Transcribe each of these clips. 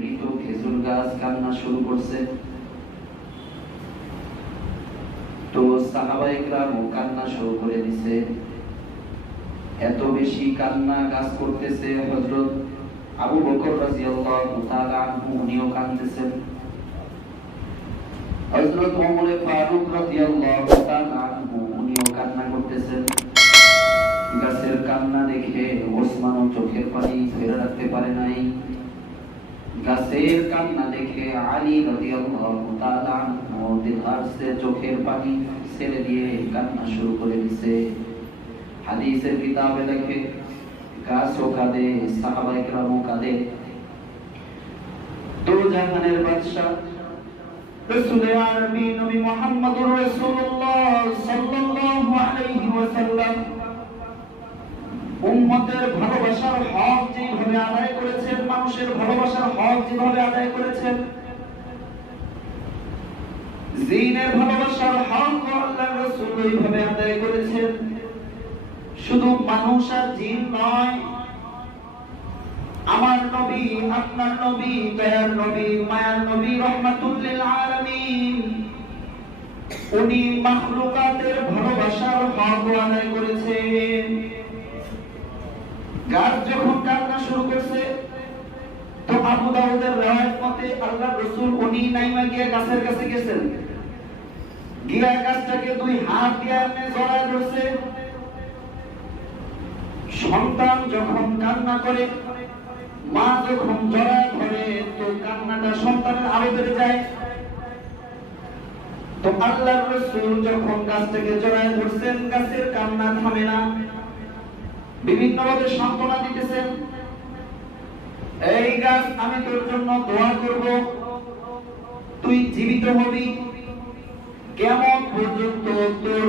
খেজুর গাছ কান্না শুরু করছে। তো সাহাবায়ে কেরাম কান্না শুরু করে দিছে। এত বেশি কান্না গাছ করতেছে, হযরত আবু বকর রাদিয়াল্লাহু তাআলা আনহু উনিও কাঁদতেছেন, হযরত ওমর ফারুক রাদিয়াল্লাহু তাআলা আনহু উনিও কান্না করতেছেন। গাছের কান্না দেখে ওসমানও চোখের পানি ধরে রাখতে পারে নাই। গাছের কান্না দেখে আলী রাদিয়াল্লাহু তাআলা আনহু দিলহাসে চোখের পানি ছেড়ে দিয়ে কান্না শুরু করে দিয়েছে। হাদিসের কিতাবে লেখে গাছও কাঁদে, সাহাবায়ে কেরামও কাঁদে। দো জাহানের বাদশা রাসূল আরবি নবী মুহাম্মদুর রাসূলুল্লাহ সাল্লাল্লাহু আলাইহি ওয়াসাল্লাম উম্মতের ভালোবাসার হক যেভাবে আদায় করেছেন, মানুষের ভালোবাসার হক যেভাবে আদায় করেছেন, জিনের ভালোবাসার হক আল্লাহর রাসূল এইভাবে আদায় করেছেন। শুধু মানুষ আর জিন নয়, আমার নবী, আপনার নবী, দয়ার নবী, মায়ার নবী, রহমাতুল লিল আলামিন, উনি মাখলুকাতের ভালোবাসার হক আদায় করেছেন। গাছ যখন কান্না শুরু করছে, তো আবু দাউদের রওয়ায়াত মতে আল্লাহর রাসূল উনি নাইমা গিয়ে গাছের কাছে গেছেন, গিয়া গাছটাকে দুই হাত দিয়ে এমনি জড়ায় ধরছে। সন্তান যখন কান্না করে, মা যখন জড়ায় ধরে, তো কান্নাটা সন্তানের আরো বেড়ে যায়। তো আল্লাহর রাসূল যখন গাছটাকে জড়ায় ধরছেন, গাছের কান্না থামে না, বিভিন্ন ভাবে সান্ত্বনা দিতেছেন। এই গাছ, আমি তোর জন্য দোয়া করব, তুই জীবিত হবি, কিয়ামত পর্যন্ত তোর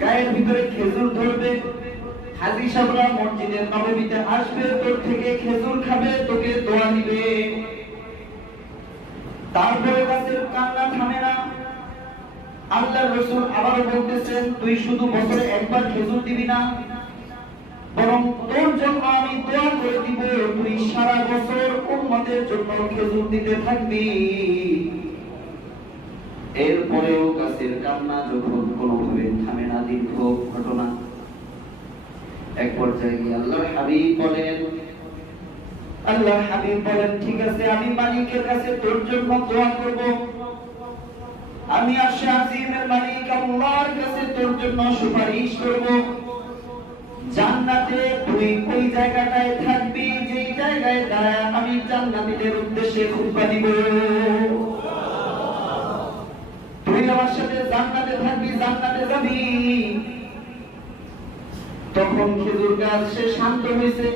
গায়ের ভিতরে খেজুর ধরবে, হাজী সাহেবরা মসজিদের নববীতে আসবে, তোর থেকে খেজুর খাবে, তোকে দোয়া দিবে। তারপরে গাছের কান্না থামে না। আল্লাহর রাসূল আবারও বলতেছেন, তুই শুধু বছরে একবার খেজুর দিবি না, বরং তোর জন্য আমি দোয়া করে দিব, তুই সারা বছর উম্মতের জন্য খেজুর দিতে থাকবি। এরপরেও গাছের কান্না যখন কোনোভাবে থামে না, দীর্ঘ ঘটনা। এক পর্যায়ে গিয়ে আল্লাহর হাবিব বলেন, ঠিক আছে, আমি মালিকের কাছে তোর জন্য দোয়া করব, আমি আরশে আজিমের মালিক আল্লাহর কাছে তোর জন্য সুপারিশ করব, জান্নাতে তুই ওই জায়গাটায় থাকবি যেই জায়গায় দাঁড়ায় আমি জান্নাতীদের উদ্দেশ্যে খুতবা দিব। তুই আমার সাথে জান্নাতে থাকবি, জান্নাতে যাবি। তখন খেজুর গাছ সে শান্ত হয়েছে।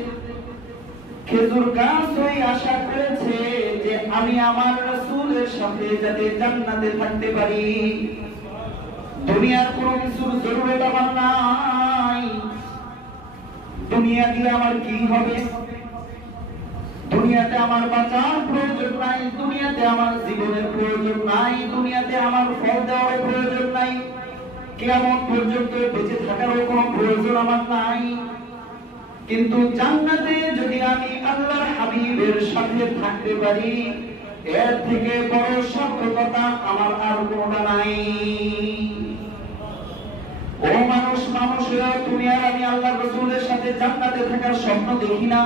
খেজুর গাছ ওই আশা করেছে যে আমি আমার রাসূলের সাথে যাতে জান্নাতে থাকতে পারি, দুনিয়ার কোনো কিছুর জরুরত আমার নাই। দুনিয়া দিয়ে আমার কি হবে? দুনিয়াতে আমার বাঁচার প্রয়োজন নাই, দুনিয়াতে আমার জীবনের প্রয়োজন নাই, দুনিয়াতে আমার ফল দেওয়ার প্রয়োজন নাই, কিয়ামত পর্যন্ত বেঁচে থাকারও কোনো প্রয়োজন আমার নাই। কিন্তু জান্নাতে যদি আমি আল্লাহর হাবিবের সাথে থাকতে পারি, এর থেকে বড় সার্থকতা আমার আর কোনটা নাই। ও মানুষেরা, তুমি আর আমি আল্লাহর রাসূলের সাথে জান্নাতে থাকার স্বপ্ন দেখি না।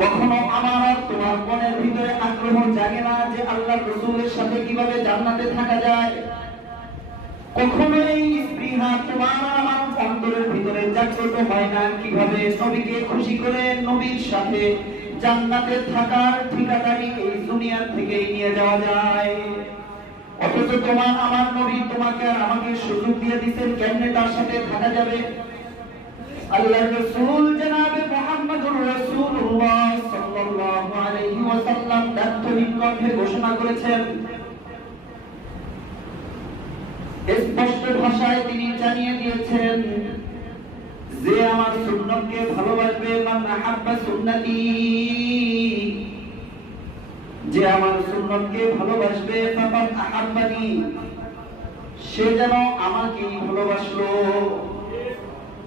কখনো আমার আর তোমার মনের ভিতরে আগ্রহ জাগে না যে আল্লাহর রাসূলের সাথে কিভাবে জান্নাতে থাকা যায়? কখনো এই স্পৃহা তোমার আমার অন্তরের ভিতরে জাগ্রত হয় না কিভাবে নবীকে খুশি করে নবীর সাথে জান্নাতে থাকার ঠিকাদারি এই দুনিয়া থেকেই নিয়ে যাওয়া যায়। অথচ তোমার আমার নবী তোমাকে আর আমাকে সুযোগ দিয়ে দিয়েছেন কেমনে তার সাথে থাকা যাবে। আল্লাহর রাসূল জনাবে মুহাম্মদুর রাসূলুল্লাহ সাল্লাল্লাহু আলাইহি ওয়াসাল্লাম দায়িত্বহীন কণ্ঠে ঘোষণা করেছেন, স্পষ্ট ভাষায় তিনি জানিয়ে দিয়েছেন যে আমার সুন্নতকে ভালোবাসবে, মান আহাব্বা সুন্নতি, যে আমার সুন্নতকে ভালোবাসবে, ফাকাদ আহাব্বানি, সে যেন আমাকেই ভালোবাসলো।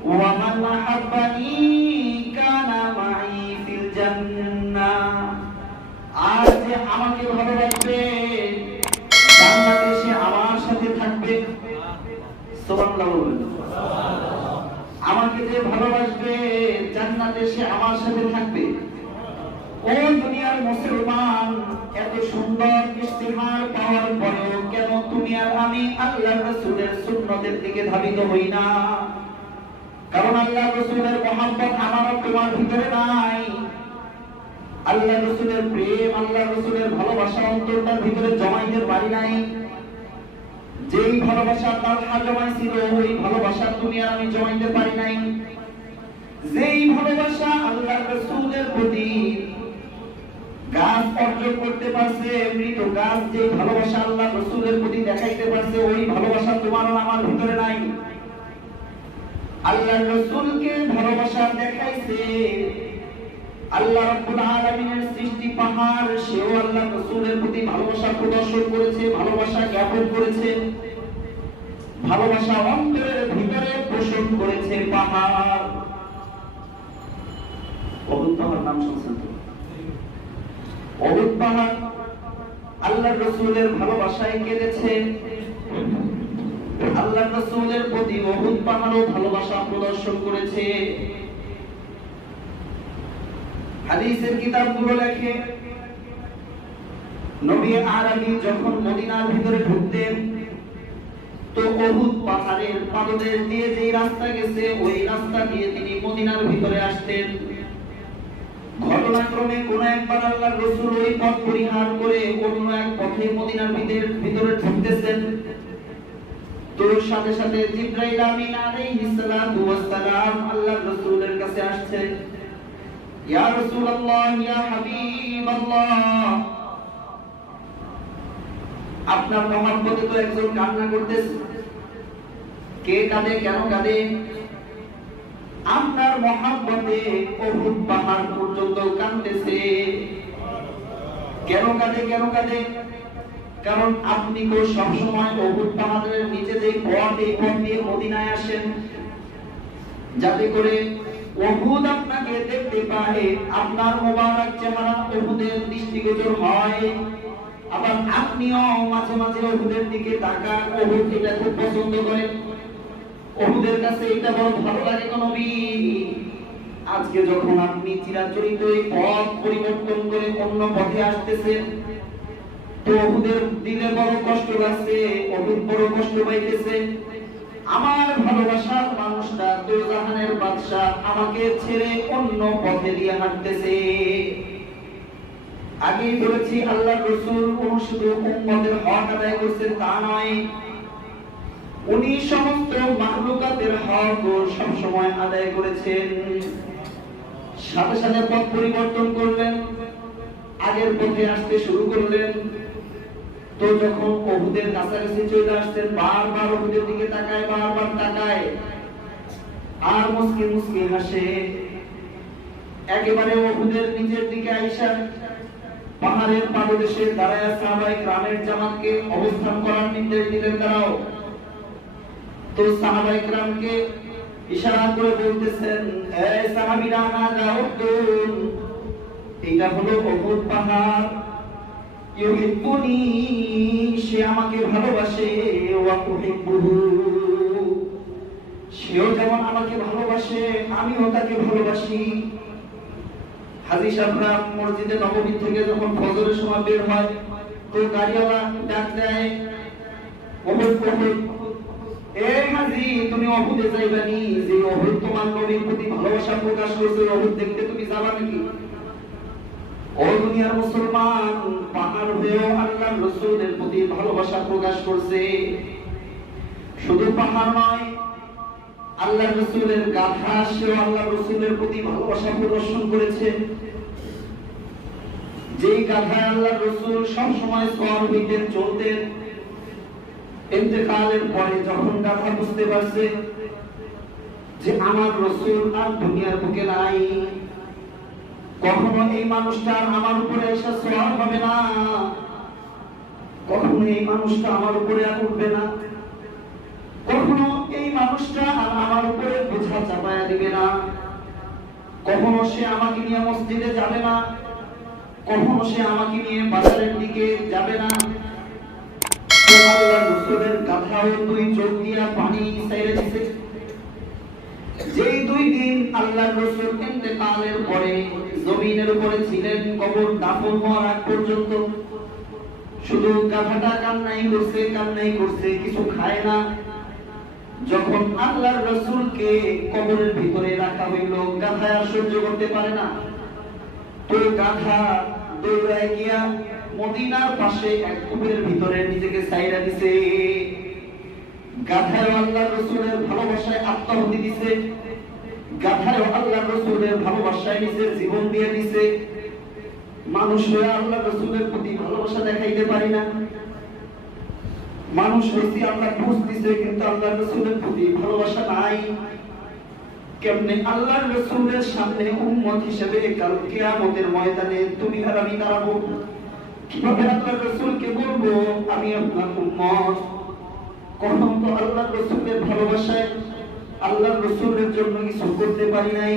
ওয়া মান আহাব্বানি কানা মাই ফিল জান্নাহ, আমাকে ভালোবাসবে, জান্নাতে সে আমার সাথে থাকবে। সুবহানাল্লাহ বলুন। আমাকে যে ভালোবাসবে, জান্নাতে সে আমার সাথে থাকবে। ও দুনিয়ার মুসলমান, এত সুন্দর ইস্তিহার পাওয়ার পরেও কেন তুমি আর আমি আল্লাহর রাসূলের সুন্নতের দিকে ধাবিত হই না? কারণ আল্লাহর রাসূলের মহব্বত আমার তোমার ভিতরে নাই। আল্লাহর রাসূলের প্রেম, আল্লাহর রাসূলের ভালোবাসা অন্তরটার ভিতরে জমাইতে পারি নাই। যেই ভালোবাসা তালহা জমাইছিল, ওই ভালোবাসা তুমি আর আমি জমাইতে পারি নাই। যেই ভালোবাসা আল্লাহর রাসূলের প্রতি গাছ অর্জন করতে পারছে, মৃত গাছ যে ভালোবাসা আল্লাহর রাসূলের প্রতি দেখাইতে পারছে, ওই ভালোবাসা তোমার আর আমার ভিতরে নাই। আল্লাহর রাসূলকে ভালোবাসা দেখাইছে আল্লাহ রাব্বুল আলামিনের সৃষ্টি পাহাড়, সেও আল্লাহর রাসূলের প্রতি ভালোবাসা প্রদর্শন করেছে, ভালোবাসা জ্ঞাপন করেছে, ভালোবাসা অন্তরের ভিতরে পোষণ করেছে পাহাড়। অহুদ পাহাড় নাম শুনছেন তো? অহুদ পাহাড় আল্লাহর রাসূলের ভালোবাসায় কেঁদেছে। আল্লাহর রাসূলের প্রতি অহুদ পাহাড়ও ভালোবাসা প্রদর্শন করেছে। হাদিসের কিতাবগুলো লেখে, নবী আরবি যখন মদিনার ভিতরে ঢুকতেন, তো অহুদ পাহাড়ের পাদদেশ দিয়ে যে রাস্তা গেছে, ওই রাস্তা দিয়ে তিনি মদিনার ভিতরে আসতেন। ঘটনাক্রমে কোন একবার আল্লাহর রাসূল ওই পথ পরিহার করে অন্য এক পথে মদিনার ভিতরে ঢুকতেছেন, তো সাথে সাথে জিবরাইল আমিন আলাইহিস সালাতু ওয়াস সালাম আল্লাহর রাসূলের কাছে আসছে। ইয়া রাসূলুল্লাহ, ইয়া হাবিবাল্লাহ, আপনার মহব্বতে তো একজন কান্না করতেছে। কে কাঁদে, কেন কাঁদে? আপনার মহব্বতে অহুদ পাহাড় পর্যন্ত কাঁদতেছে। কেন কাঁদে, কেন কাঁদে? কারণ আপনি তো সবসময় অহুদ পাহাড়ের নিচে যে পথ, এই পথ দিয়ে মদিনায় আসেন, যাতে করে অহুদ আপনাকে দেখতে পায়, আপনার মোবারক চেহারা অহুদের দৃষ্টিগোচর হয়। আবার আপনিও মাঝে মাঝে অহুদের দিকে তাকান, অহুদ এটা খুব পছন্দ করে, অহুদের কাছে এটা বড় ভালো লাগে। নবী, আজকে যখন আপনি চিরাচরিত এই পথ পরিবর্তন করে অন্য পথে আসতেছেন, তো অহুদের দিলে বড় কষ্ট লাগছে, অহুদ বড় কষ্ট পাইতেছে। আমার ভালোবাসার মানুষটা, দোজাহানের বাদশা, আমাকে ছেড়ে অন্য পথে দিয়ে হাঁটতেছে। আগেই বলেছি, আল্লাহর রাসূল শুধু উম্মতের হক আদায় করছেন তা নয়, উনি সমস্ত মাখলুকাতের হক সব সময় আদায় করেছেন। সাথে সাথে পথ পরিবর্তন করলেন, আগের পথে আসতে শুরু করলেন। তো যখন অহুদের কাছাকাছি চলে আসছেন, বারবার অহুদের দিকে তাকায়, বারবার তাকায়, আর মুস্কি মুস্কি হাসে। একেবারে অহুদের নিচের দিকে আইসা পাহাড়ের পাদদেশে দাঁড়ায় সাহাবায়ে কেরামের জামাতকে অবস্থান করার নির্দেশ দিলেন। তারাও তো সাহাবায়ে কেরামকে ইশারা করে বলতেছেন, এই সাহাবীরা, হাযা উহুদ, এটা হলো উহুদ পাহাড়। ইউহিব্বুনি, সে আমাকে ভালোবাসে, ওয়া উহিব্বুহু, সেও যেমন আমাকে ভালোবাসে, আমিও তাকে ভালোবাসি। হাজী সাহেবরা মসজিদে নববী থেকে যখন ফজরের সময় বের হয়, তো গাড়িওয়ালা ডাক দেয়, উহুদ উহুদ, এই হাজী, তুমি উহুদে যাইবানি? যে উহুদ তোমার নবীর প্রতি ভালোবাসা প্রকাশ করছে, উহুদ দেখতে তুমি যাবা নাকি? ও দুনিয়ার মুসলমান, পাহাড় হয়েও আল্লাহর রাসূলের প্রতি ভালোবাসা প্রকাশ করছে। শুধু পাহাড় নয়, আল্লাহর রাসূলের গাধা, সেও আল্লাহর রাসূলের প্রতি ভালোবাসা প্রদর্শন করেছে। যেই গাধায় আল্লাহর রাসূল সব সময় সওয়ার হইতেন, চলতেন, ইন্তেকালের পরে যখন গাধা বুঝতে পারছে যে আমার রাসূল আর দুনিয়ার বুকে নাই, কখনো এই মানুষটা আমার উপরে এসে সওয়ার হবে না, কখনো এই মানুষটা আমার উপরে আর উঠবে না, কখনো এই মানুষটা আর আমার উপরে বোঝা চাপায়া দিবে না, কখনো সে আমাকে নিয়ে মসজিদে যাবে না, কখনো সে আমাকে নিয়ে বাজারের দিকে যাবে না। তো আল্লাহর রাসূলের গাধাও দুই চোখ দিয়া পানি ছেড়ে দিছে। যেই 2 দিন আল্লাহর রাসূল ইন্তেকালের পরে জমিনের উপরে ছিলেন, কবর দাফন হওয়ার আগ পর্যন্ত শুধু গাধাটা কান্নাই করছে, কিছু খায় না। যখন আল্লাহর রাসূলকে কবরের ভিতরে রাখা হইল, গাধা আর সহ্য করতে পারে না। তো গাধা দৌড়ায় গিয়া মদিনার পাশে এক কূপের ভিতরে নিজেকে ছাইরা দিছে। গাধায় আল্লাহর রাসূলের ভালোবাসায় আত্মাহুতি দিছে, গাধায় আল্লাহর রাসূলের ভালোবাসায় নিজের জীবন দিয়ে দিছে। মানুষ হয়ে আল্লাহর রাসূলের প্রতি ভালোবাসা দেখাইতে পারি না। মানুষ হইছি আল্লাহ বুঝতেছে, কিন্তু আল্লাহর রাসূলের প্রতি ভালোবাসা নাই। কেমনে আল্লাহর রাসূলের সামনে উম্মত হিসেবে কাল কিয়ামতের ময়দানে তুমি আর আমি দাঁড়াবো? কিভাবে আল্লাহর রাসূলকে বলবো আমি আপনার উম্মত? কখনো তো আল্লাহর রাসূলের ভালোবাসায় আল্লাহর রাসূলের জন্য কিছু করতে পারি নাই,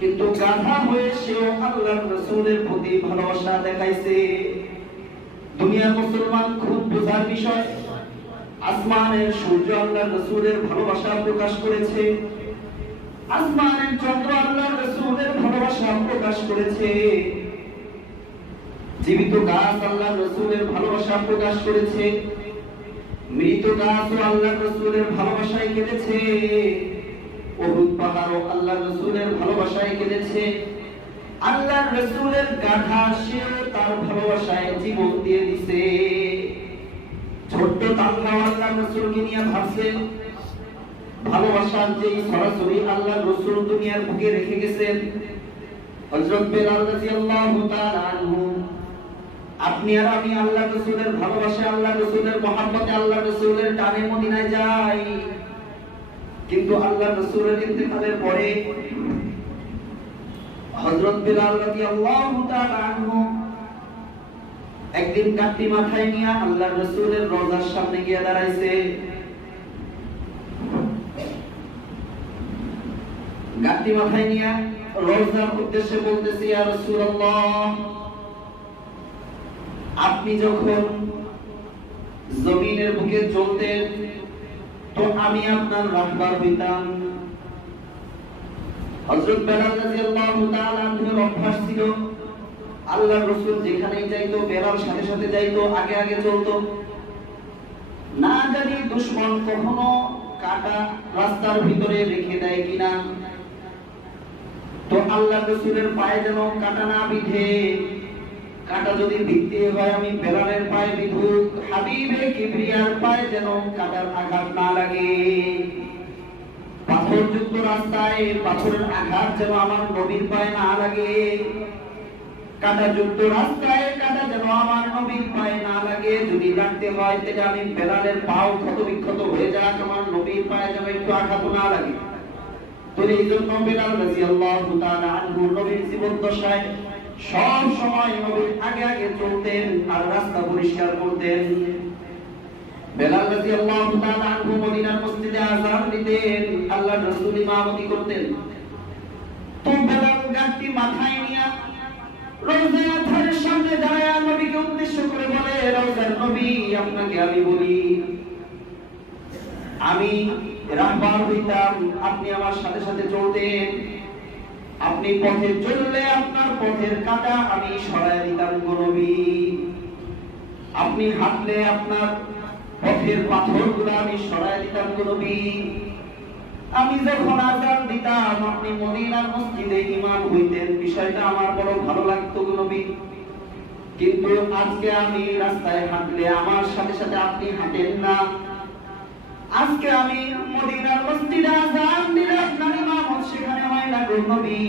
কিন্তু গাধা হয়ে সেও আল্লাহর রাসূলের প্রতি ভালোবাসা দেখাইছে। দুনিয়ার মুসলমান খুব বোঝার বিষয়, আসমানের সূর্য আল্লাহর রাসূলের ভালোবাসা প্রকাশ করেছে, আসমানের চন্দ্র আল্লাহর রাসূলের ভালোবাসা প্রকাশ করেছে, জীবিত গাছ আল্লাহর রাসূলের ভালোবাসা প্রকাশ করেছে, মৃত গাছও আল্লাহর রাসূলের ভালোবাসায় কেঁদেছে, উহুদ পাহাড়ও আল্লাহর রাসূলের ভালোবাসায় কেঁদেছে। আল্লাহর রাসূলের গাধা সেও তার ভালোবাসায় জীবন দিয়ে দিছে। ছোট্ট তানহাও আল্লাহর রাসূলকে নিয়ে ভাবছে, ভালোবাসার যেই সরাসরি আল্লাহর রাসূল দুনিয়ার বুকে রেখে গেছেন। হযরত বেলাল রাদিয়াল্লাহু তাআলা আনহু, আপনি আর আমি আল্লাহর রাসূলের ভালোবাসায়, আল্লাহর রাসূলের মহব্বতে, আল্লাহর রাসূলের টানে মদিনায় যাই, কিন্তু আল্লাহর রাসূলের ইন্তেকালের পরে হযরত বেলাল রাদিয়াল্লাহু তাআলা আনহু একদিন কাট্টি মাথায় নিয়ে আল্লাহর রাসূলের রওজার সামনে গিয়ে দাঁড়াইছে। গাট্টি মাথায় নিয়ে রওজার উদ্দেশ্যে বলতেছে, ইয়া রাসূলুল্লাহ, আপনি যখন জমিনের বুকে চলতেন তো আমি আপনার রাহবার হইতাম। হযরত বেলাল রাদিয়াল্লাহু তাআলা আনহুর অভ্যাস ছিল, আল্লাহর রাসূল যেখানেই যাইতো বেলাল সাথে সাথে যাইতো, আগে আগে চলতো। না জানি দুশমন কখনো কাটা রাস্তার ভিতরে রেখে দেয় কিনা। তো আল্লাহর রাসূলের পায়ে যেন কাটা না বিধে, কাটা যদি বিধতে হয় আমি বেলালের পায়ে বিধুক, হাবিবে কিবরিয়ার পায়ে যেন কাটার আঘাত না লাগে। পাথরযুক্ত রাস্তায় পাথরের আঘাত যেন আমার নবীর পায়ে না লাগে, কাটাযুক্ত রাস্তায় কাটা যেন আমার নবীর পায়ে না লাগে। যদি লাগতে হয় তাহলে আমি বেলালের পাও ক্ষত বিক্ষত হয়ে যাক, আমার নবীর পায়ে যেন একটু আঘাত না লাগে। তো এই জন্য বেলাল রাদিয়াল্লাহু তাআলা আনহু নবীর জীবদ্দশায় সব সময় নবীর আগে আগে চলতেন আর রাস্তা পরিষ্কার করতেন। বেলাল রাদিয়াল্লাহু তাআলা আনহু মদিনার মসজিদে আযান দিতেন, আল্লাহর রাসূল ইমামতি করতেন। তো বেলাল গাট্টি মাথায় নিয়ে রওজার ধারের সামনে দাঁড়ায় নবীকে উদ্দেশ্য করে বলে, রওজার নবী, আপনাকে আমি বলি, আমি রাহবার হইতাম, আপনি আমার সাথে সাথে চলতেন। আপনি পথে চললে আপনার পথের কাঁটা আমি সরায় দিতাম গো নবী। আপনি হাঁটলে আপনার পথের পাথরগুলো আমি সরায় দিতাম গো নবী। আমি যখন আযান দিতাম আপনি মদিনার মসজিদে ইমাম হইতেন, বিষয়টা আমার বড় ভালো লাগতো গো নবী। কিন্তু আজকে আমি রাস্তায় হাঁটলে আমার সাথে সাথে আপনি হাঁটেন না। আজকে আমি মদিনার মসজিদে আযান দিলে আপনার ইমামত সেখানে হয় না গো নবী।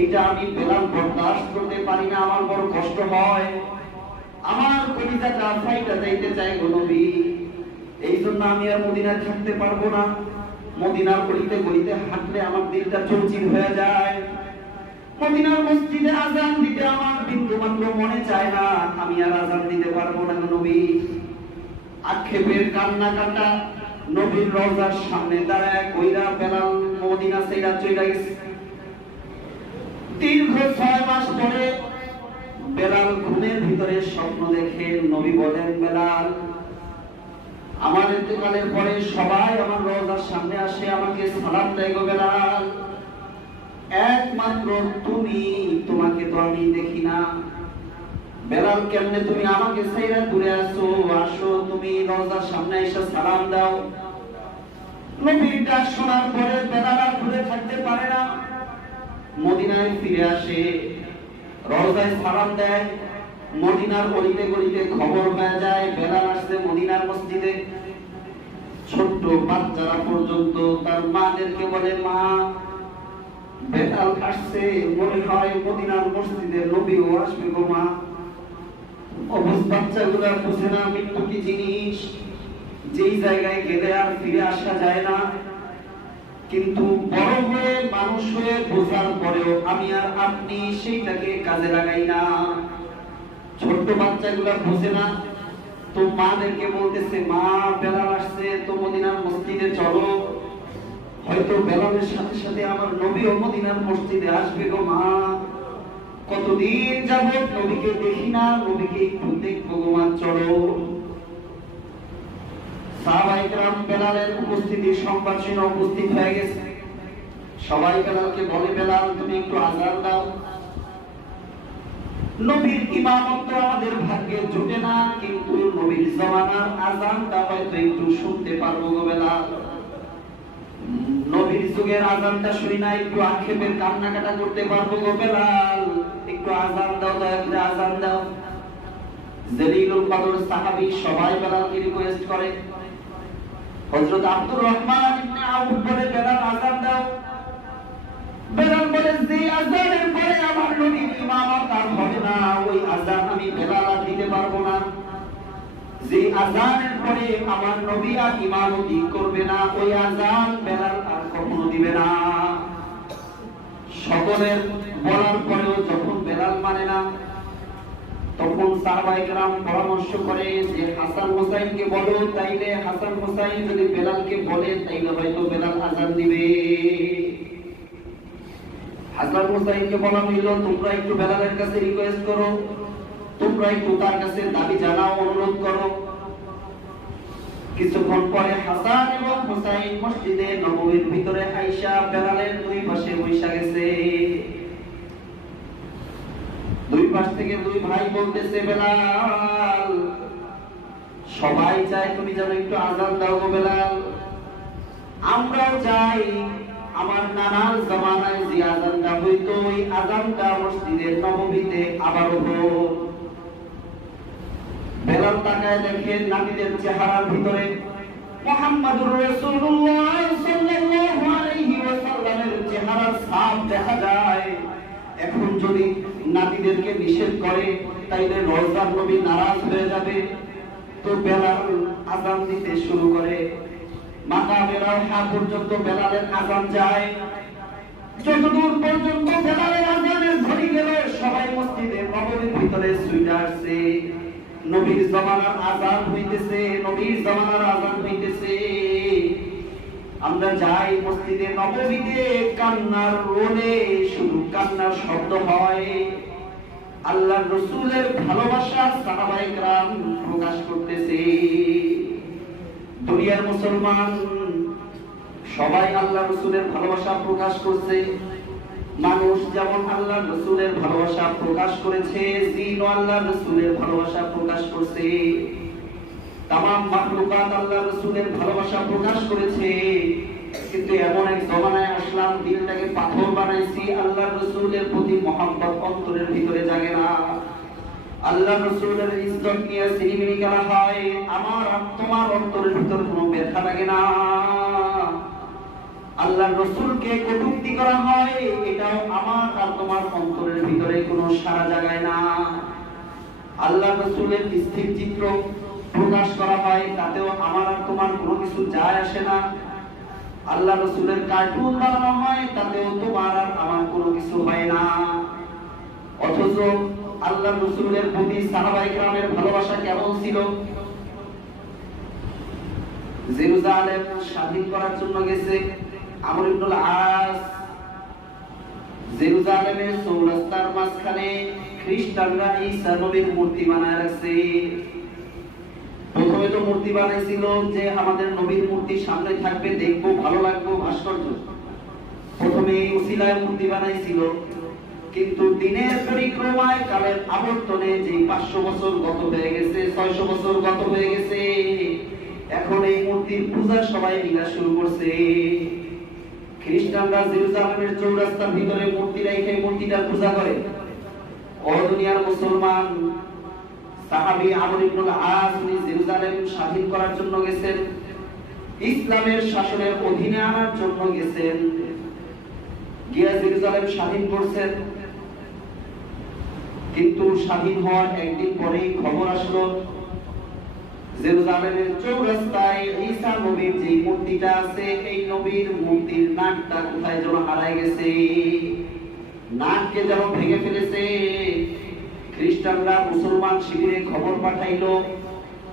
এটা আমি বেলাল বরদাস্ত করতে পারি না, আমার বড় কষ্ট হয়, আমার কলিজাটা ফাইটা যাইতে চাই গো নবী। এই জন্য আমি আর মদিনায় থাকতে পারবো না। মদিনার গলিতে গলিতে হাঁটলে আমার দিলটা চঞ্চল হয়ে যায়। মদিনার মসজিদে আযান দিতে আমার বিন্দু মাত্র মনে চায় না, আমি আর আযান দিতে পারবো না গো নবী। আক্ষেপের কান্না কাটা নবীর রওজার সামনে দাঁড়ায় কইরা বেলাল মদিনা ছেড়ে চলে গেছে। দীর্ঘ 6 মাস পরে বেলাল ঘুমের ভিতরে স্বপ্ন দেখে। নবী বলেন, বেলাল, আমার ইন্তেকালের পরে সবাই আমার রওজার সামনে আসে, আমাকে সালাম দেয় গো বেলাল, একমাত্র তুমি, তোমাকে তো আমি দেখি না। বেলাল, কেমনে তুমি আমাকে ছাইরা দূরে আসো? আসো, তুমি রওজার সামনে এসে সালাম দাও। নবীর ডাক শোনার পরে বেলাল আর দূরে থাকতে পারে না, মদিনায় ফিরে আসে, রওজায় সালাম দেয়। মদিনার গলিতে গলিতে খবর হয়ে যায় বেলাল আসছে মদিনার মসজিদে। ছোট্ট বাচ্চারা পর্যন্ত তার মাদেরকে বলে, মা, বেলাল আসছে, মনে হয় মদিনার মসজিদে নবীও আসবে গো মা। অবস্থা বাচ্চাগুলা বুঝে না মৃত্যু কি জিনিস, যেই জায়গায় গেলে আর ফিরে আসা যায় না। কিন্তু বড় হয়ে মানুষ হয়ে বোঝার পরেও আমি আর আপনি সেইটাকে কাজে লাগাই না। ছোট্ট বাচ্চাগুলা বোঝে না, তো মাদেরকে বলতেছে, মা, বেলাল আসছে, তো মদিনার মসজিদে চলো, হয়তো বেলালের সাথে সাথে আমার নবীও মদিনার মসজিদে আসবে গো মা। কতদিন যাবত নবীকে দেখি না, নবীকে একটু দেখবো গো মা, চলো। সাহাবায়ে কেরাম বেলালের উপস্থিতির সংবাদ শুনে উপস্থিত হয়ে গেছে। সবাই বেলালকে বলে, বেলাল, তুমি একটু আযান দাও। নবীর ইমামত তো আমাদের ভাগ্যে জুটে না, কিন্তু নবীর জামানার আযানটা হয়তো একটু শুনতে পারবো গো বেলাল। নবীর যুগের আযানটা শুনি না, একটু আক্ষেপের কান্নাকাটা করতে পারবো গো বেলাল, একটু আযান দাও, দয়া করে আযান দাও। জলিলুল কদর সাহাবী সবাই বেলালকে রিকোয়েস্ট করে। হযরত আব্দুর রহমান ইবনে আউফ বলে, বেলাল আযান দাও। বেলাল বলে, যে আযানের পরে আমার নবীর ইমামত আর হবে না, ওই আযান আমি বেলাল আর দিতে পারবো না। যে আযানের পরে আমার নবী আর ইমামতি করবে না, ওই আযান বেলাল আর কখনো দিবে না। সকলের বলার পরেও যখন বেলাল মানে না, তখন সাহাবায়ে কেরাম পরামর্শ করে যে হাসান হোসাইনকে বলো, তাইলে হাসান হোসাইন যদি বেলালকে বলে তাইলে হয়তো বেলাল আযান দিবে। হাসান হোসাইনকে বলা হইল, তোমরা একটু বেলালের কাছে রিকোয়েস্ট করো, তোমরা একটু তার কাছে দাবি জানাও, অনুরোধ করো। কিছুক্ষণ পরে হাসান এবং হোসাইন মসজিদে নববীর ভিতরে আয়েশা বেলালের দুই পাশে বসে গেছে। দুই পাশ থেকে দুই ভাই বলতেছে, বেলাল, সবাই চায় তুমি যেন একটু আযান দাও গো বেলাল, আমরাও চাই আমার নানার জামানায় যে আযানটা হইতো ওই আযানটা মসজিদে নববীতে আবারও হোক। বেলাল তাকায় দেখে নাবিদের চেহারার ভিতরে মুহাম্মাদুর রাসূলুল্লাহ সাল্লাল্লাহু আলাইহি ওয়াসাল্লামের চেহারার ছাপ দেখা যায়। এখন যদি নাবিদেরকে নিষেধ করে তাইলে রওজার নবী নারাজ হয়ে যাবে। তো বেলাল আযান দিতে শুরু করে। মাকামে রাওহা পর্যন্ত বেলালের আযান যায়। যতদূর পর্যন্ত বেলালের আযানের ধ্বনি গেল, সবাই মসজিদে নববীর ভিতরে ছুটে আসছে। নবীর জামানার আযান হইতেছে, নবীর জামানার আযান হইতেছে। আমরা যাই মসজিদে নববীতে, কান্নার রোলে শুধু কান্নার শব্দ হয়। আল্লাহর রাসূলের ভালোবাসা সাহাবায়ে কেরাম প্রকাশ করতেছে। দুনিয়ার মুসলমান সবাই আল্লাহর রাসূলের ভালোবাসা প্রকাশ করছে। মানুষ যেমন আল্লাহর রাসূলের ভালোবাসা প্রকাশ করেছে, জিনও আল্লাহর রাসূলের ভালোবাসা প্রকাশ করছে। তামাম মাখলুকাত আল্লাহর রাসূলের ভালোবাসা প্রকাশ করেছে। কিন্তু এমন এক জমানায় আসলাম, দিলটাকে পাথর বানাইছি, আল্লাহর রাসূলের প্রতি মহব্বত অন্তরের ভিতরে জাগে না। আল্লাহর রাসূলের ইজ্জত নিয়ে সিনেমিনি করা হয়, আমার আর তোমার অন্তরের ভিতর কোনো ব্যথা লাগে না। আল্লাহর রাসূলকে কটূক্তি করা হয়, এটাও আমার আর তোমার অন্তরের ভিতরে কোনো সাড়া জাগায় না। আল্লাহর রাসূলের স্থির চিত্র প্রকাশ করা হয়, তাতেও আমার আর তোমার কোনো কিছু যায় আসে না। আল্লাহর রাসূলের কার্টুন বানানো হয়, তাতেও তোমার আর আমার কোনো কিছু হয় না। অথচ আল্লাহর রাসূলের প্রতি সাহাবায়ে কেরামের ভালোবাসা কেমন ছিল? জেরুজালেম স্বাধীন করার জন্য গেছে আমর ইবনুল আস। জেরুজালেমের চৌরাস্তার মাঝখানে খ্রিস্টানরা ঈসা নবীর মূর্তি বানায় রাখছে। প্রথমে তো মূর্তি বানাইছিল যে আমাদের নবীর মূর্তি সামনে থাকবে, দেখবো ভালো লাগবে, ভাস্কর্য। প্রথমে উসিলায় মূর্তি বানাইছিল, কিন্তু দিনের পরিক্রমায় কালের আবর্তনে যে 500 বছর গত হয়ে গেছে, 600 বছর গত হয়ে গেছে, এখন এই মূর্তির পূজা সবাই মিলা শুরু করছে। খ্রিস্টানরা জেরুজালেমের চৌরাস্তার ভিতরে মূর্তি রেখে মূর্তিটার পূজা করে। ও দুনিয়ার মুসলমান, সাহাবী আমর ইবনুল আস উনি জেরুজালেম স্বাধীন করার জন্য গেছেন, ইসলামের শাসনের অধীনে আনার জন্য গেছেন, গিয়ে জেরুজালেম স্বাধীন করছেন। কিন্তু স্বাধীন হওয়ার একদিন পরেই খবর আসলো জেরুজালেমের চৌরাস্তায় ঈসা নবীর যে মূর্তিটা আছে, এই নবীর মূর্তির নাকটা কোথায় যেন হারায় গেছে, নাককে যেন ভেঙে ফেলেছে। খ্রিস্টানরা মুসলমান শিবিরে খবর পাঠাইলো,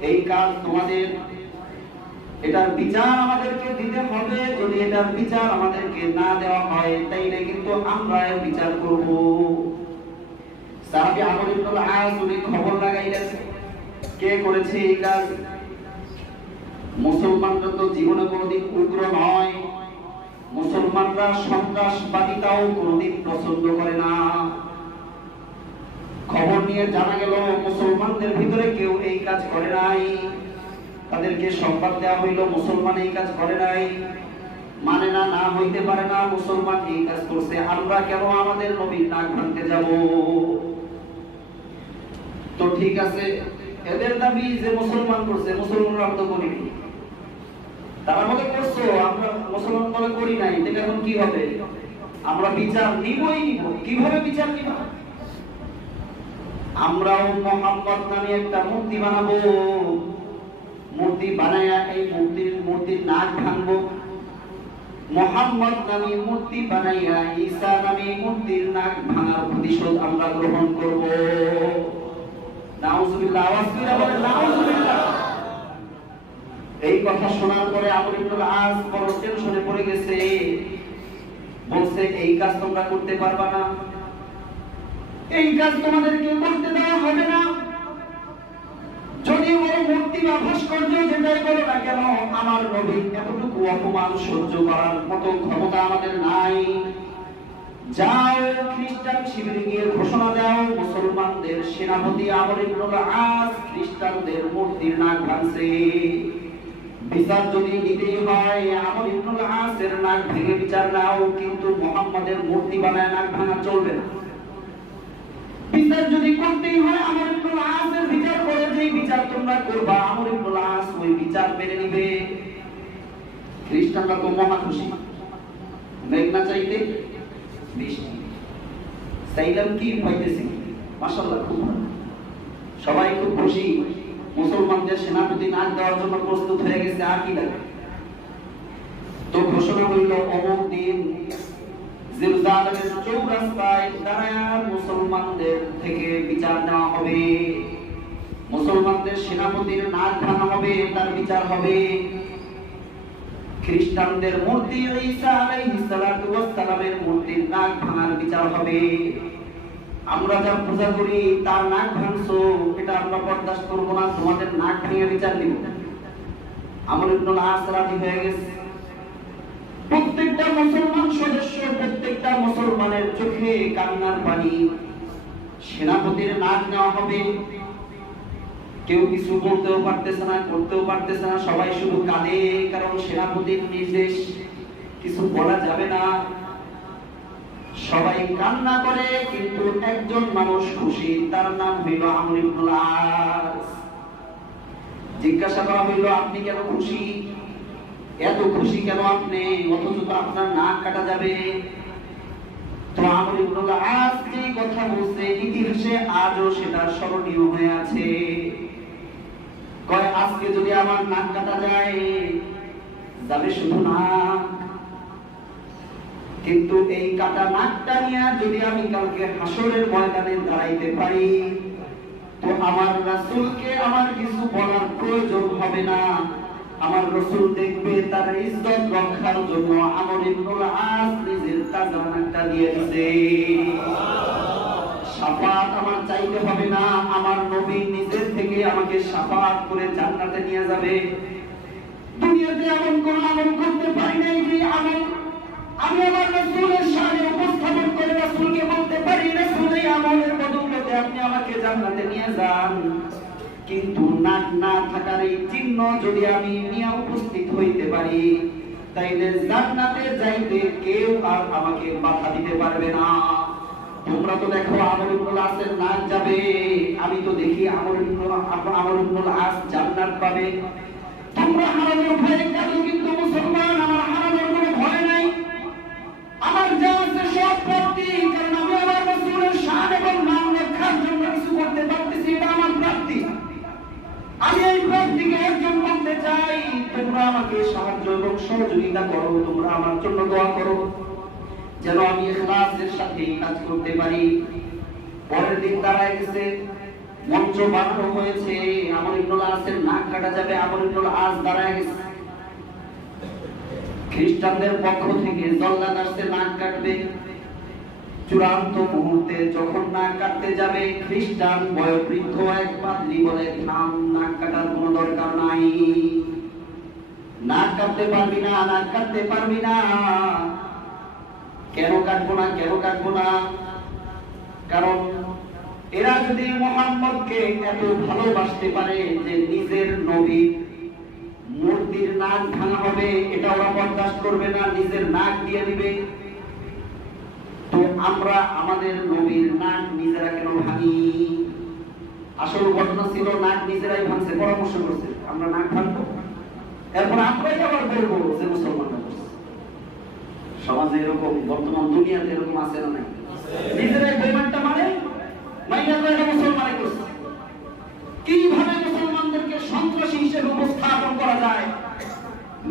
এই কাজ তোমাদের, এটার বিচার আমাদেরকে দিতে হবে। যদি এটার বিচার আমাদেরকে না দেওয়া হয় তাইলে কিন্তু আমরা এর বিচার করব। সাহাবী আমর ইবনুল আস উনি খবর লাগাইলেন, কে করেছে এই কাজ? মুসলমানরা তো জীবনে কোনোদিন উগ্র নয়, মুসলমানরা সন্ত্রাসবাদিতাও কোনোদিন পছন্দ করে না। খবর নিয়ে জানা গেল মুসলমানদের ভিতরে কেউ এই কাজ করে নাই। তাদেরকে সংবাদ দেওয়া হইল মুসলমান এই কাজ করে নাই, মানে না, না হইতে পারে না, মুসলমান এই কাজ করছে, আমরা কেন আমাদের নবীর নাক ভাঙতে যাব? তো ঠিক আছে, এদের দাবি যে মুসলমান করছে, মুসলমানরা তো করিনি। তারা বলে করছো, আমরা মুসলমান বলে করি নাই, এটা এখন কি হবে? আমরা বিচার নিবই নিব। কিভাবে বিচার নিব? আমরাও মুহাম্মদ নামে একটা মূর্তি বানাবো, মূর্তি বানায়া এই মূর্তির নাক ভাঙবো। মুহাম্মদ নামে মূর্তি বানাইয়া ঈসা নামে মূর্তির নাক ভাঙার প্রতিশোধ আমরা গ্রহণ করব। নাউজুবিল্লাহ, আওয়াজ করে বলেন নাউজুবিল্লাহ। এই কথা শোনার পরে আমর ইবনুল আস বড় টেনশনে পড়ে গেছে, বলছে এই কাজ তোমরা করতে পারবা না, এই কাজ তোমাদেরকে করতে দেওয়া হবে না। যদি বড় মূর্তি বা ভাস্কর্য যেটাই বলো না কেন, আমার নবীর এতটুকু অপমান সহ্য করার মতো ক্ষমতা আমাদের নাই। যাও খ্রিস্টান শিবিরে গিয়ে ঘোষণা দাও, মুসলমানদের সেনাপতি আমর ইবনুল আস খ্রিস্টানদের মূর্তির নাক ভাঙছে, বিচার যদি নিতেই হয় আমর ইবনুল আসের নাক ভেঙে বিচার নাও, কিন্তু মুহাম্মাদের মূর্তি বানায় নাক ভাঙা চলবে না। বিচার যদি করতেই হয় আমর ইবনুল আসের বিচার করে, যেই বিচার তোমরা করবা আমর ইবনুল আস ওই বিচার মেনে নিবে। খ্রিস্টানরা তো মহা খুশি, মেঘনা চাইতে বৃষ্টি, চাইলাম কি পাইতেছি, মাশাআল্লাহ খুব ভালো, সবাই খুব খুশি। মুসলমানদের সেনাপতি নাক দেওয়ার জন্য প্রস্তুত হয়ে গেছে, আর কি লাগে? তো ঘোষণা হইল অমুক দিন জেরুজালেমের চৌরাস্তায় দাঁড়ায়া মুসলমানদের থেকে বিচার নেওয়া হবে, মুসলমানদের সেনাপতির নাক ভাঙা হবে, তার বিচার হবে। খ্রিস্টানদের মূর্তি ঈসা আলাইহিস সালাতু ওয়াস সালামের মূর্তির নাক ভাঙার বিচার হবে। আমরা যা পূজা করি তার নাক ভাঙছো, এটা আমরা বরদাস্ত করব না, তোমাদের নাক ভেঙে বিচার নিব। আমর ইবনুল আস রাজি হয়ে গেছে। প্রত্যেকটা মুসলমান সদস্য, প্রত্যেকটা মুসলমানের চোখে কান্নার পানি। সেনাপতির নাক নেওয়া হবে, কেউ কিছু বলতেও পারতেছে না, করতেও পারতেছে না, সবাই শুধু কাঁদে, কারণ সেনাপতির নির্দেশ, কিছু বলা যাবে না। সবাই কান্না করে, কিন্তু একজন মানুষ খুশি, তার নাম হইল আমর ইবনুল আস। জিজ্ঞাসা করা হইল আপনি কেন খুশি, এত খুশি কেন আপনি, অথচ তো আপনার নাক কাটা যাবে? তো আমর ইবনুল আস যে কথা বলছে ইতিহাসে আজও সেটা স্মরণীয় হয়ে আছে। কয় আজকে যদি আমার নাক কাটা যায়, যাবে শুধু নাক, কিন্তু এই কাটা নাকটা নিয়ে যদি আমি কালকে হাসরের ময়দানে দাঁড়াইতে পারি, তো আমার রাসূলকে আমার কিছু বলার প্রয়োজন হবে না, আমার রাসূল দেখবে তার ইজ্জত রক্ষার জন্য আমর ইবনুল আস নিজের তাজা নাকটা দিয়ে দিয়েছে। শাফাত আমার চাইতে হবে না, আমার নবী নিজের থেকে আমাকে শাফাত করে জান্নাতে নিয়ে যাবে। দুনিয়াতে এমন কোন আমল করতে পারি নাই যে আমল আমি আমার রাসূলের শানে উপস্থাপন করে রাসূলকে বলতে পারি রাসূল এই আমলের বদৌলতে আপনি আমাকে জান্নাতে নিয়ে যান। কিন্তু নাক না থাকার এই চিহ্ন যদি আমি নিয়ে উপস্থিত হইতে পারি, তাইলে জান্নাতে যাইতে কেউ আর আমাকে বাধা দিতে পারবে না। তোমরা তো দেখো আমর ইবনুল আসের নাক যাবে, আমি তো দেখি আমর ইবনুল আস জান্নাত পাবে। তোমরা হারানোর ভয়ে কাঁদো, কিন্তু মুসলমান আমার হারানোর কোনো ভয় নাই। আমার যা আছে সব প্রাপ্তি, কারণ আমি আমার রাসূলের শান এবং নাম রক্ষার জন্য কিছু করতে পারতেছি, এটা আমার প্রাপ্তি। আমি এই প্রাপ্তিকে অর্জন করতে চাই। তোমরা আমাকে সাহায্য এবং সহযোগিতা করো, তোমরা আমার জন্য দোয়া করো যেন আমি ইখলাসের সাথে কাজ করতে পারি। পরের দিন দাঁড়ায় গেছে, মঞ্চ বানানো হয়েছে, আমর ইবনুল আসের নাক কাটা যাবে। আমর ইবনুল আস দাঁড়ায় গেছে, খ্রিস্টানদের পক্ষ থেকে জল্লাদ আসছে নাক কাটবে। চূড়ান্ত মুহূর্তে যখন নাক কাটতে যাবে, খ্রিস্টান বয়োবৃদ্ধ এক পাদ্রী বলে, থাম, নাক কাটার কোনো দরকার নাই, নাক কাটতে পারবি না, নাক কাটতে পারবি না। কেন কাটবো না, কেন কাটবো না? কারণ এরা যদি মুহাম্মদকে এত ভালোবাসতে পারে যে নিজের নবী মূর্তির নাক ভাঙা হবে, এটা ওরা বরদাস্ত করবে না, নিজের নাক দিয়ে দিবে। তো আমরা আমাদের নবীর নাক নিজেরা কেন ভাঙি? আসল ঘটনা ছিল নাক নিজেরাই ভাঙছে, পরামর্শ করছে আমরা নাক ভাঙবো, এরপর আমরাই আবার বলবো যে মুসলমানরা করছে। সমাজে এরকম, বর্তমান দুনিয়াতে এরকম আছে না নাই? নিজেরাই বেঈমানটা মানে মাইনা করে এটা মুসলমানই করছে। কিভাবে মুসলমানদেরকে সন্ত্রাসী হিসেবে উপস্থাপন করা যায়?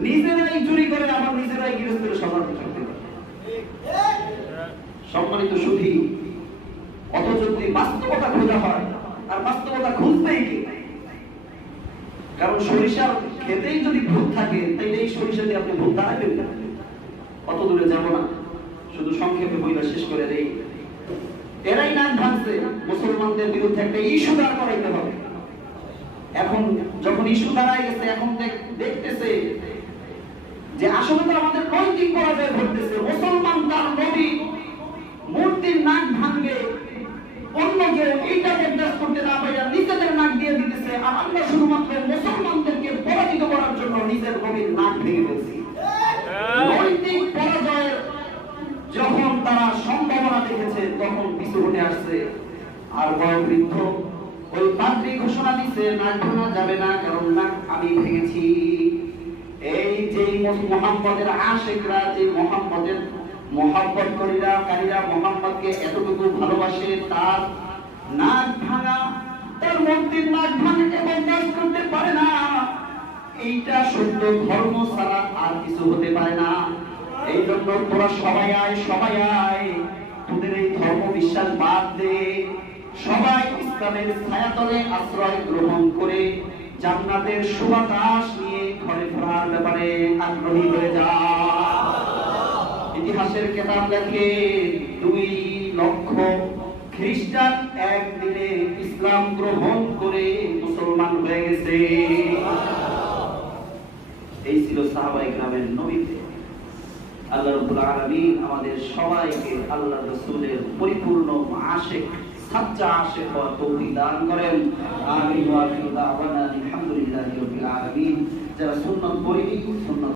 নিজেরাই চুরি করে আবার নিজেরাই গৃহস্থের সমাধি করতে পারে। সম্মানিত সুধী, অথচ যদি বাস্তবতা খোঁজা হয়, আর বাস্তবতা খুঁজতেই কি? কারণ সরিষা খেতেই যদি ভূত থাকে, তাইলে এই সরিষা দিয়ে আপনি ভূত দাঁড়াবেন না। অত দূরে যাব না, শুধু সংক্ষেপে বইটা শেষ করে দেই। এরাই নাক ভাঙছে, মুসলমানদের বিরুদ্ধে একটা ইস্যু দাঁড় করাইতে হবে। এখন যখন ইস্যু দাঁড়ায় গেছে, এখন দেখতেছে যে আসলে তো আমাদের নৈতিক পরাজয় ঘটতেছে। মুসলমান তার নবী মূর্তির নাক ভাঙবে, অন্য কেউ এইটা বরদাস্ত করতে না পারে নিজেদের নাক দিয়ে দিতেছে। আর আমরা শুধুমাত্র মুসলমানদেরকে পরাজিত করার জন্য নিজের নবীর নাক ভেঙে ফেলছি। নৈতিক পরাজয়ের যখন তারা সম্ভাবনা দেখেছে, তখন পিছু হটে আসছে। আর বয়োবৃদ্ধ ওই পাদ্রী ঘোষণা দিচ্ছে নাক ভাঙা যাবে না, কারণ নাক আমি ভেঙেছি। এই যে মুহাম্মদের আশিকরা, যে মুহাম্মদের মহব্বত কারীরা মুহাম্মদকে এতটুকু ভালোবাসে, তার নাক ভাঙা, তার মূর্তির নাক ভাঙাকে বরদাস্ত করতে পারে না। এইটা সত্য ধর্ম ছাড়া আর কিছু হতে পারে না। এই জন্য তোরা সবাই আয়, তোদের এই ধর্ম বিশ্বাস বাদ দে, সবাই ইসলামের ছায়াতলে আশ্রয় গ্রহণ করে জান্নাতের সুবাতাস নিয়ে ঘরে ফেরার ব্যাপারে আগ্রহী হয়ে যা। ইতিহাসের কিতাব লেখে 2 লক্ষ খ্রিস্টান একদিনে ইসলাম গ্রহণ করে মুসলমান হয়ে গেছে। এই ছিল সাহাবায়ে কেরামের নবীতে। আল্লাহ রাব্বুল আলামিন আমাদের সবাইকে আল্লাহর রাসূলের পরিপূর্ণ আশিক, সাচ্চা আশিক হওয়ার তৌফিক দান করেন। আমিন ওয়া আখিরু দাওয়ানা আলহামদুলিল্লাহি রাব্বিল আলামিন। যারা সুন্নাত পড়েনি, সুন্নাত